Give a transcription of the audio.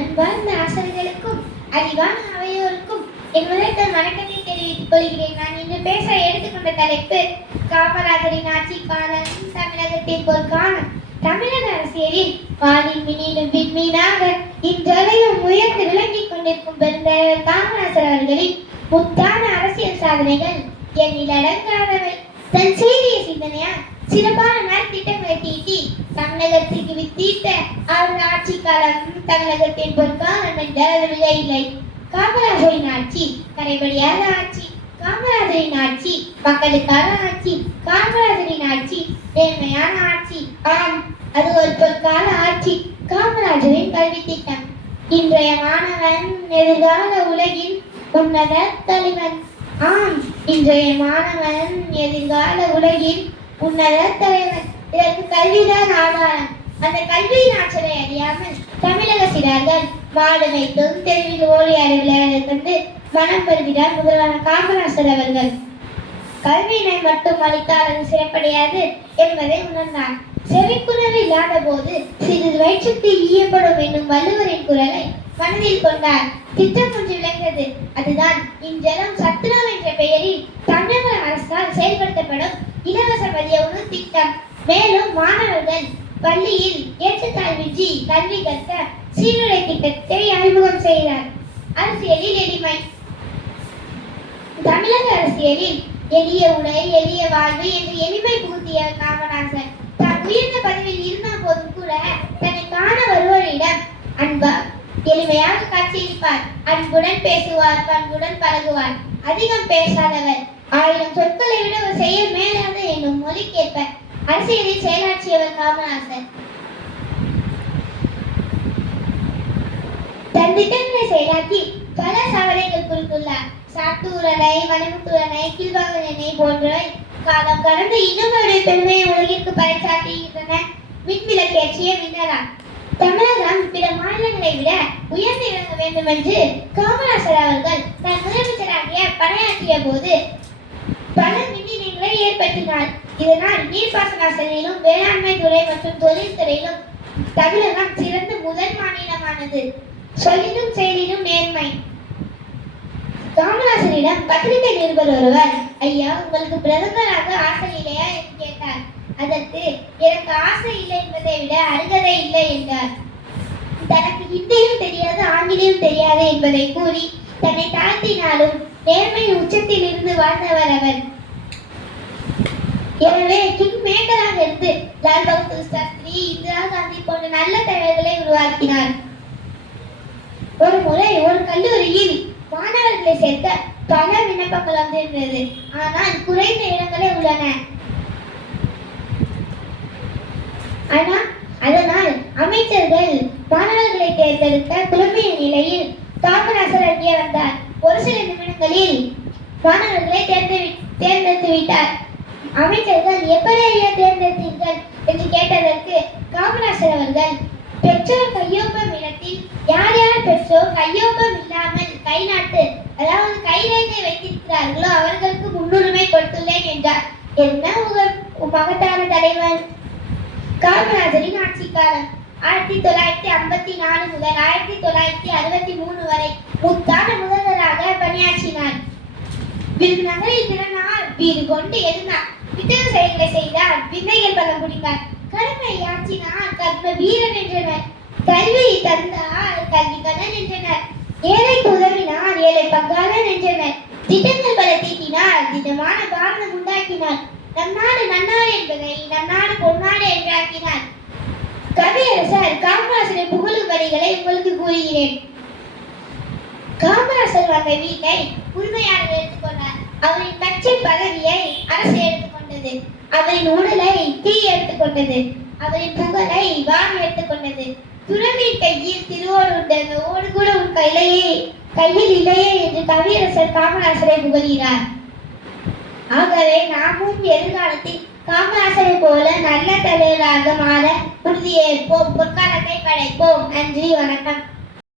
அன்பார்ந்த ஆசிரியர்களுக்கும் அறிவான அவையோருக்கும் என் தன் வணக்கத்தை தெரிவித்துக் கொள்கிறேன். நான் இன்று பேச எடுத்துக்கொண்ட தலைப்பு காமராஜரின் ஆட்சி காலம் தமிழகத்தின் பொற்காலம். தமிழக அரசியலில் வானில் மினிலும் விண்மீனாக இன்றளவும் உயர்ந்து விளங்கிக் கொண்டிருக்கும் பெருந்தலைவர் காமராஜர் அவர்களின் முத்தான அரசியல் சாதனைகள் எண்ணில் அடங்காதவை. தன் செய்திய சிந்தனையால் சிறப்பான நற்திட்டங்களை தீட்டி தமிழகத்திற்கு வித்திட்ட ஆட்சி காலம் தமிழகத்தின் பொற்காலம் என்ற மிக இல்லை காமராஜரின் ஆட்சி கரைபடியாத ஆட்சி காமராஜரின் ஆட்சி மக்களுக்கான ஆட்சி காமராஜரின் ஆட்சி நேர்மையான ஆட்சி. ஆம் அது ஒரு பொற்கால ஆட்சி காமராஜரின் கல்வி திட்டம் இன்றைய மாணவன் எதிர்கால உலகின் உன்னத தலைவன். ஆம் இன்றைய மாணவன் எதிர்கால உலகின் உன்னத தலைவன். இதற்கு கல்விதான் ஆதாரம். அந்த கல்வியின் ஆற்றலை அறியாமல் தமிழக சிறார்கள் மாடு வைத்தும் தெருவில் ஓடியாடி விளையாடக் கொண்டு மனம் பெறுகிறார் முதல்வர் காமராசர் அவர்கள். கல்வியினை மட்டும் அளித்தால் அது சிறப்படையாது என்பதை உணர்ந்தார் செவிக்குணர்வு இல்லாத போது சிறிது வயிற்றுக்கு ஈயப்படும் என்னும் வள்ளுவரின் குரலை மனதில் கொண்டார். திட்டம் ஒன்று விளங்கியது. அதுதான் இஞ்சலம் சத்துணவு என்ற பெயரில் தமிழக அரசால் செயல்படுத்தப்படும் இலவச மதிய உணவு திட்டம். மேலும் மாணவர்கள் பள்ளியில் ஏற்றத்தாழ்வின்றி கல்வி கற்க சீருடை திட்டத்தை அறிமுகம் செய்தார். அரசியலில் எளிமை. தமிழக அரசியலில் எளிய உடை எளிய வாழ்வு என்று எளிமை புகுத்திய காமராசர் தான் உயர்ந்த பதவியில் இருந்த போதும் கூட தன்னை காண வருவோரிடம் அன்பா எளிமையாக காட்சியளிப்பார். அன்புடன் பேசுவார் பண்புடன் பழகுவார். அதிகம் பேசாதவர். ஆயிரம் சொற்களை விட ஒரு செயல் மேலாத என்னும் மொழிக்கேற்ப அரசியலை செயலாற்றியவர் காமராசர். தன் திட்டங்களை செயலாக்கி பல சாதனைகள் குறித்துள்ளார் சாத்தூரனை மணிமுத்துரனை அணை போன்றவை காலம் கடந்து இன்னும் அவருடைய பெருமையை உலகிற்கு பறைசாட்டுகின்றன விண்விளக்கேற்றிய விண்ணரா தமிழகம் பிற மாநிலங்களை விட உயர்ந்து இறங்க வேண்டும் என்று காமராசர் அவர்கள் தன் முதலமைச்சராகிய பணியாற்றிய போது பல ஏற்படுத்தினார் இதனால் நீர்ப்பாசன வசதியிலும் வேளாண்மை துறை மற்றும் தொழில்துறையிலும் தமிழகம் சிறந்த முதல் மாநிலமானது. சொல்லிலும் செயலிலும் நேர்மை. காமராசரிடம் பத்திரிகை நிருபர் ஒருவர் ஐயா உங்களுக்கு பிரதமராக ஆசை இல்லையா? என்று கேட்டார். அதற்கு எனக்கு ஆசை இல்லை என்பதை விட அருகதை இல்லை என்றார். தனக்கு ஹிந்தியும் தெரியாது ஆங்கிலம் தெரியாது என்பதை கூறி தன்னை தாழ்த்தினாலும் நேர்மையின் உச்சத்தில் இருந்து வாழ்ந்தவர் அவர். எனவே கிங் மேக்கராக இருந்து லால் பகதூர் சாஸ்திரி இந்திரா காந்தி போன்ற நல்ல தலைவர்களை உருவாக்கினார். ஒரு முறை ஒரு கல்லூரியில் மாணவர்களை சேர்க்க பல விண்ணப்பங்கள் வந்திருந்தது. ஆனால் குறைந்த இடங்களே உள்ளன. ஆனா அதனால் அமைச்சர்கள் மாணவர்களை தேர்ந்தெடுக்க குழம்பிய நிலையில் காமராசர் அங்கே வந்தார். ஒரு சில நிமிடங்களில் மாணவர்களை தேர்ந்து தேர்ந்தெடுத்து விட்டார் அமைச்சர்கள் எப்படியை தேர்ந்தெடுத்தீர்கள் என்று கேட்டதற்கு காமராசர் அவர்கள் பெற்றோர் கையொப்பம் இடத்தில் யார் யார் பெற்றோர் கையொப்பம் இல்லாமல் கை நாட்டு அதாவது கைரேகை வைத்திருக்கிறார்களோ அவர்களுக்கு முன்னுரிமை கொடுத்துள்ளேன் என்றார். என்ன உங்கள் மகத்தான தலைவர் காமராஜரின் ஆட்சி காலம் ஆயிரத்தி தொள்ளாயிரத்தி ஐம்பத்தி நாலு முதல் ஆயிரத்தி தொள்ளாயிரத்தி அறுபத்தி மூணு வரை முத்தான முதல்வராக பணியாற்றினார். விருதுநகரில் பிறந்தார். வீடு கொண்டு எழுந்தார். வித்தக செயல்களை செய்தார் விந்தைகள் பலம் குடிப்பார். கடமை ஆற்றினார் கர்ம வீரன் என்றனர் கல்வி தந்தார் கல்வி கடன் என்றனர் ஏழைக்கு உதவினார் ஏழை பங்காளன் என்றனர் திட்டங்கள் பல தீட்டினார் திடமான பாரதம் உண்டாக்கினார். நம் நாடு நன்னாடு என்பதை நம் நாடு பொன்னாடு என்றாக்கினார். கவியரசர் காமராசரின் புகழும் வரிகளை உங்களுக்கு கூறுகிறேன். காமராசர் வந்த வீட்டை உரிமையாளர் எடுத்துக்கொண்டார். அவரின் பச்சை பதவியை அவரின் உடலை தீ எடுத்துக்கொண்டது அவரின் புகழை வான் எடுத்துக்கொண்டது துறவி கையில் திருவோடு ஓடு கூட உன் கையிலேயே கையில் இல்லையே என்று கவியரசர் காமராசரை புகழ்கிறார். ஆகவே நாமும் எதிர்காலத்தில் காமராசரை போல நல்ல தலைவராக மாற உறுதியேற்போம். பொற்காலத்தை படைப்போம். நன்றி வணக்கம்.